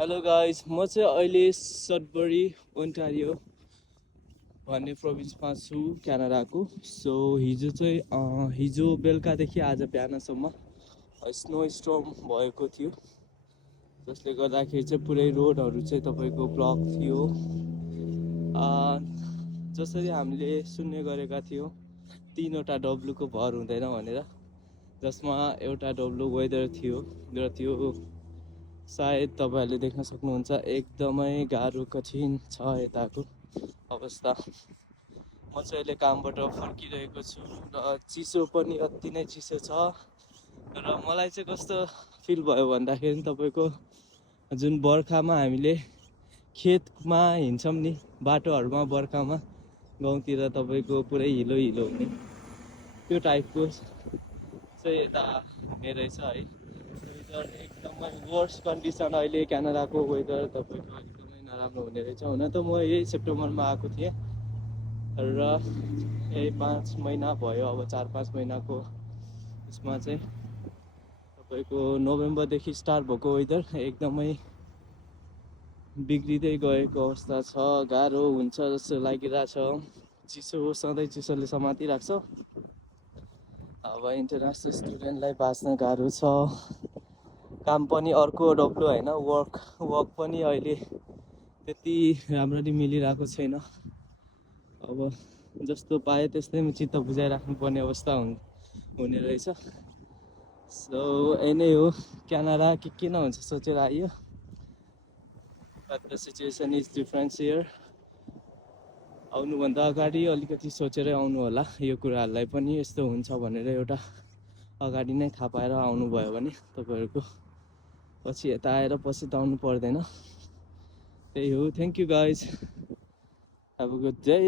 Hello guys, म चाहिँ अहिले सडबरी ओन्टारियो भन्ने प्रोभिन्समा छु क्यानाडाको। सो हिजो बेलुकादेखि आज बिहानसम्म स्नो स्टर्म भएको थियो, जसले गर्दाखेरि चाहिँ पुरै रोडहरू चाहिँ तपाईँको ब्लक थियो। जसरी हामीले सुन्ने गरेका थियौँ 3वटा डब्लुको भर हुँदैन भनेर, जसमा एउटा डब्लु वेदर थियो र त्यो सायद तपाईँहरूले देख्न सक्नुहुन्छ। एकदमै गाह्रो कठिन छ यताको अवस्था। म चाहिँ अहिले कामबाट फर्किरहेको छु र चिसो पनि अति नै चिसो छ। र मलाई चाहिँ कस्तो फिल भयो भन्दाखेरि तपाईँको जुन बर्खामा हामीले खेतमा हिँड्छौँ नि, बाटोहरूमा बर्खामा गाउँतिर तपाईँको पुरै हिलो हिलो हुने, त्यो टाइपको चाहिँ यता हुने रहेछ है। वेदर एकदमै वर्स कन्डिसन अहिले क्यानाडाको वेदर तपाईँको एकदमै नराम्रो हुने रहेछ। हुन त म यही सेप्टेम्बरमा आएको थिएँ र यही 5 महिना भयो, अब 4-5 महिनाको यसमा चाहिँ तपाईँको नोभेम्बरदेखि स्टार्ट भएको वेदर एकदमै बिग्रिँदै गएको अवस्था छ। गाह्रो हुन्छ जस्तो लागिरहेछ। चिसो सधैँ चिसोले समातिरहेको छ। अब इन्टरनेसनल स्टुडेन्टलाई बाँच्न गाह्रो छ। काम पनि अर्को डब्लु होइन, वर्क पनि अहिले त्यति राम्ररी मिलिरहेको छैन। अब जस्तो पाए त्यस्तै चित्त बुझाइराख्नुपर्ने अवस्था हुने रहेछ। सो यही हो क्यानाडा, के किन हुन्छ सोचेर आइयो, but the situation is different here. आउनुभन्दा अगाडि अलिकति सोचेरै आउनु होला। यो कुराहरूलाई पनि यस्तो हुन्छ भनेर एउटा अगाडि नै थाहा पाएर आउनुभयो भने तपाईँहरूको पछि यता आएर पछुताउनु पर्दैन। त्यही हो। Thank you guys, have a good day.